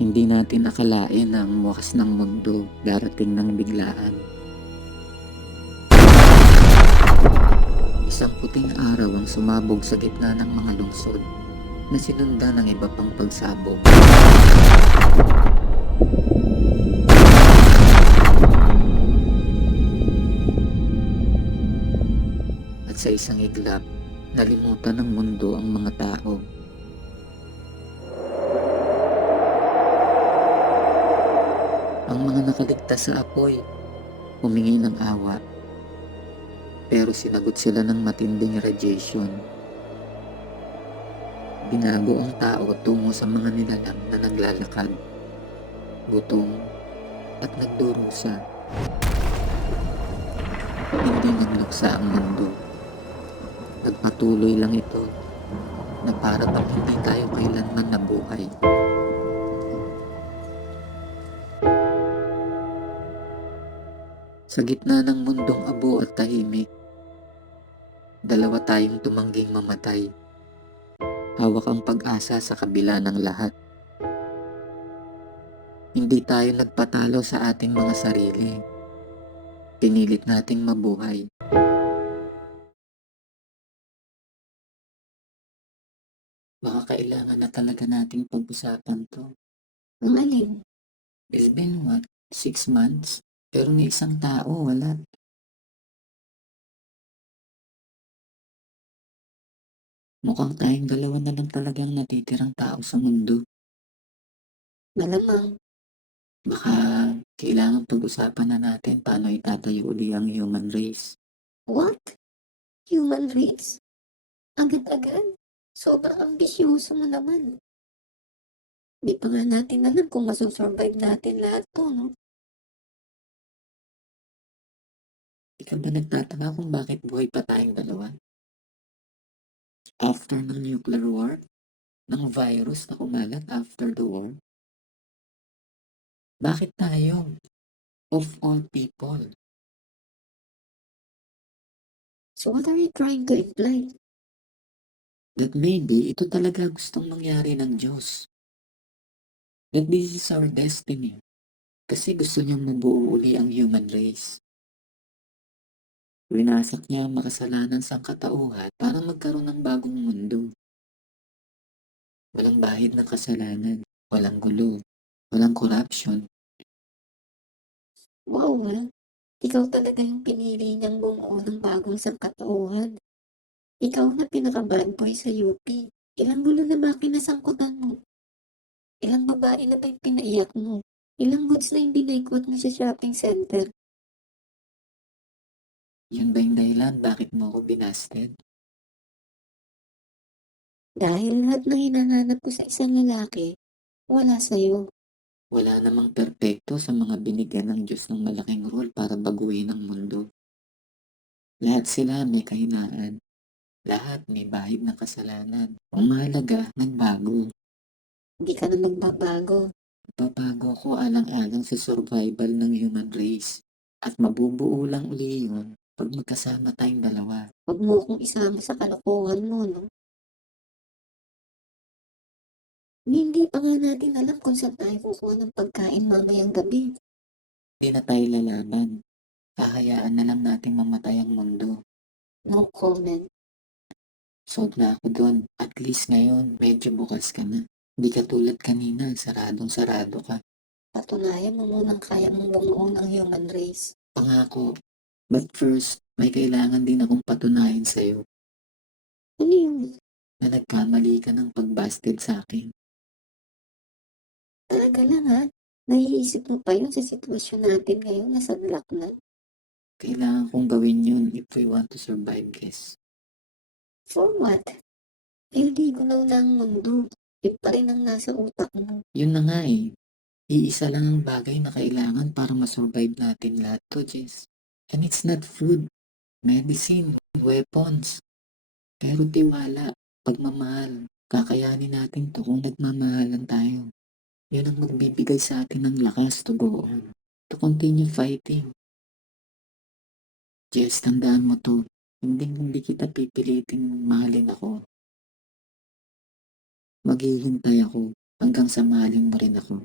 Hindi natin akalain na ang wakas ng mundo darating ng biglaan. Isang puting araw ang sumabog sa gitna ng mga lungsod na sinundan ng iba pang pagsabog. At sa isang iglap, nalimutan ng mundo ang mga tao. Ang mga nakaligtas sa apoy, humingi ng awa, pero sinagot sila ng matinding radiation. Binago ang tao tungo sa mga nilalang na naglalakad, gutom, at nagdurusa. Hindi nagluksa ang mundo. Nagpatuloy lang ito na para bang hindi tayo kailanman nabuhay. Sa gitna ng mundong abo at tahimik, dalawa tayong tumangging mamatay. Hawak ang pag-asa sa kabila ng lahat. Hindi tayo nagpatalo sa ating mga sarili. Pinilit nating mabuhay. Baka kailangan na talaga nating pag-usapan to. Ang alin? It's been what? 6 months? Pero may isang tao, wala. Mukhang tayong dalawa na lang talagang natitirang tao sa mundo. Malamang. Baka kailangan pag-usapan na natin paano itatayo uli ang human race. What? Human race? Agad-agad? Sobrang ambisyoso mo naman. Di pa nga natin alam kung masusurvive natin lahat to, no? Ikaw ba nagtataka kung bakit buhay pa tayong dalawa? After ng nuclear war? Ng virus na kumalat after the war? Bakit tayo? Of all people. So what are you trying to imply? That maybe ito talaga gustong mangyari ng Diyos. That this is our destiny. Kasi gusto niyang mabuo uli ang human race. Winasak niya ang makasalanan sa katauhan para magkaroon ng bagong mundo. Walang bahid ng kasalanan, walang gulo, walang corruption. Wow, ha? Ikaw talaga yung pinili niyang bumuo ng bagong sangkatauhan. Ikaw na pinaka-bad boy sa UP. Ilang gulo na ba kinasangkutan mo? Ilang babae na ba yung pinaiyak mo? Ilang goods na yung dinayquat mo sa shopping center? Yun ba yung dahilan bakit mo ako binasted? Dahil lahat ng hinahanap ko sa isang lalaki, wala sa'yo. Wala namang perpekto sa mga binigyan ng Diyos ng malaking role para baguhin ang mundo. Lahat sila may kahinaan. Lahat may bahid ng kasalanan. Ang mahalaga, nagbago. Hindi ka na magbabago. Babago ako alang-alang sa survival ng human race. At mabubuo lang uli yun pag magkasama tayong dalawa. Huwag mo akong isama sa kalokohan mo, no? Hindi pa nga natin alam kung saan tayo kukuha ng pagkain mamayang gabi. Hindi na tayo lalaban. Hahayaan na lang nating mamatay ang mundo. No comment. Sold na ako dun. At least ngayon, medyo bukas ka na. Hindi ka tulad kanina, saradong-sarado ka. Patunayan mo munang kaya mong bumuo ng human race. Pangako. But first, may kailangan din akong patunayan sa'yo Ano yun? na nagkamali ka ng pagbasted sa akin. Talaga lang ha? Naiisip mo pa yun sa sitwasyon natin ngayon na sadlak na? Kailangan kong gawin yun if we want to survive, guys. For what? Hindi gunaw na ang mundo. Yun pa rin ang nasa utak mo. Yun na nga eh. Iisa lang ang bagay na kailangan para masurvive natin lahat to, Jess. And it's not food, medicine, weapons. Pero tiwala, pagmamahal. Kakayanin natin to kung nagmamahalan tayo. Yun ang magbibigay sa atin ng lakas to go on. To continue fighting. Jess, tandaan mo to. Hindi kita pipiliting mahalin ako. Maghihintay ako. hanggang sa mahalin mo rin ako.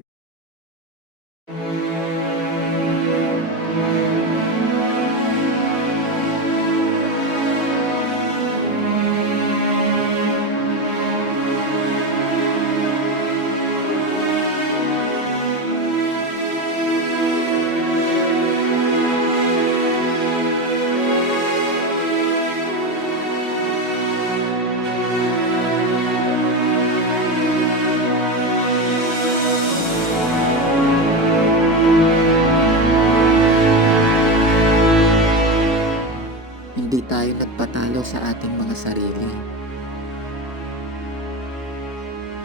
Hindi tayo nagpatalo sa ating mga sarili.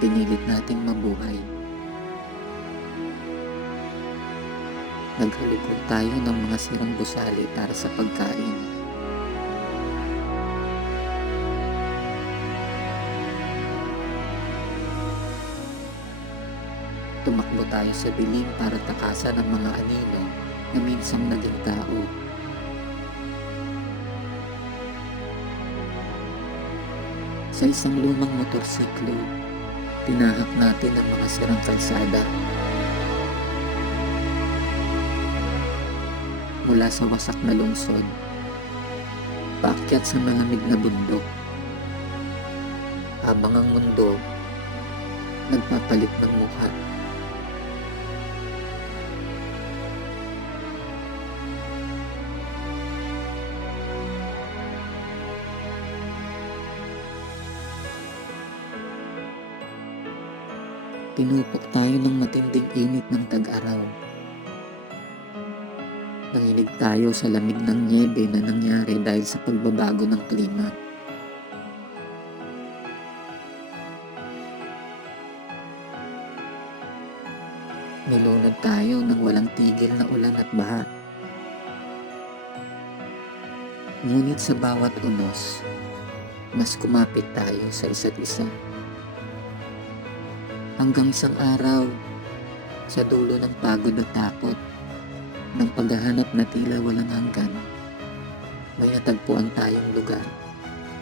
Pinilit nating mabuhay. Naghalugog tayo ng mga sirang gusali para sa pagkain. Tumakbo tayo sa dilim para takasan ang mga anino na minsang naging tao. Sa isang lumang motorsiklo, tinahak natin ang mga sirang kalsada. Mula sa wasak na lungsod, paakyat sa malamig na bundok. Habang ang mundo, nagpapalit ng mukha. Tinupok tayo ng matinding init ng tag-araw. Nanginig tayo sa lamig ng nyebe na nangyari dahil sa pagbabago ng klima. Nilunod tayo ng walang tigil na ulan at baha. Ngunit sa bawat unos, mas kumapit tayo sa isa't isa. Hanggang isang araw, sa dulo ng pagod at takot, ng paghahanap na tila walang hanggan, may natagpuan tayong lugar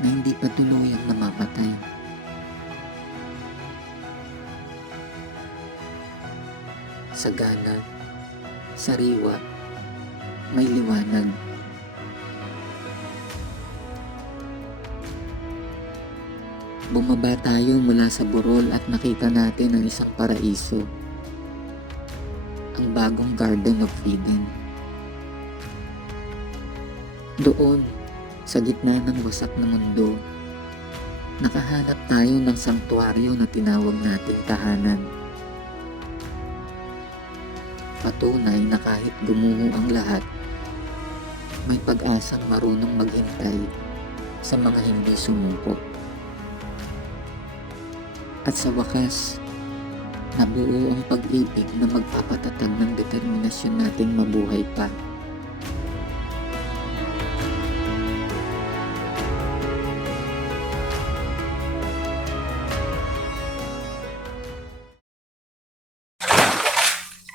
na hindi pa tuluyang namamatay. Sagana, sariwa, may liwanag. Bumaba tayo mula sa burol at nakita natin ang isang paraiso. Ang bagong Garden of Eden. Doon, sa gitna ng wasak na mundo, nakahanap tayo ng sanktuaryo na tinawag nating tahanan. Patunay na kahit gumuho ang lahat, may pag-asang marunong maghintay sa mga hindi sumuko. At sa wakas, nabuo ang pag-ibig na magpapatatag ng determinasyon nating mabuhay pa.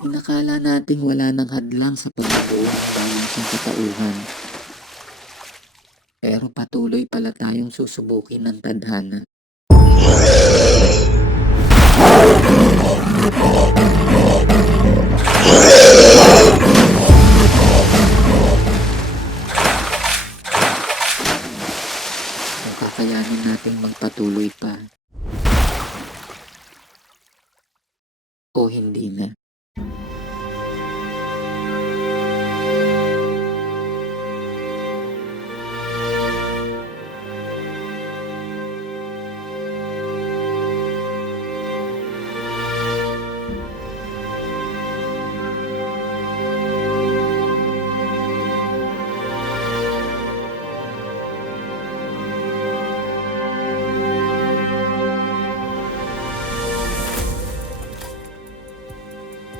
Inakala nating wala nang hadlang sa pagbuo ng bagong sangkatauhan. Pero patuloy pala tayong susubukin ng tadhana. Kung kakayanin nating magpatuloy pa o hindi na.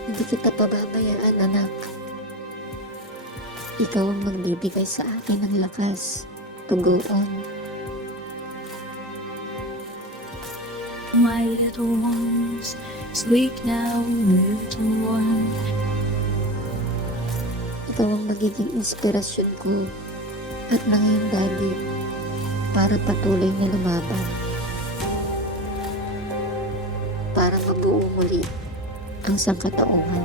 Hindi kita pababayaan, anak. Ikaw ang magbibigay sa akin ng lakas to go on. My little ones, sleep now, little one. Ikaw ang magiging inspirasyon ko at ng iyong daddy para patuloy na lumaban. Para mabuo muli ang sangkatauhan.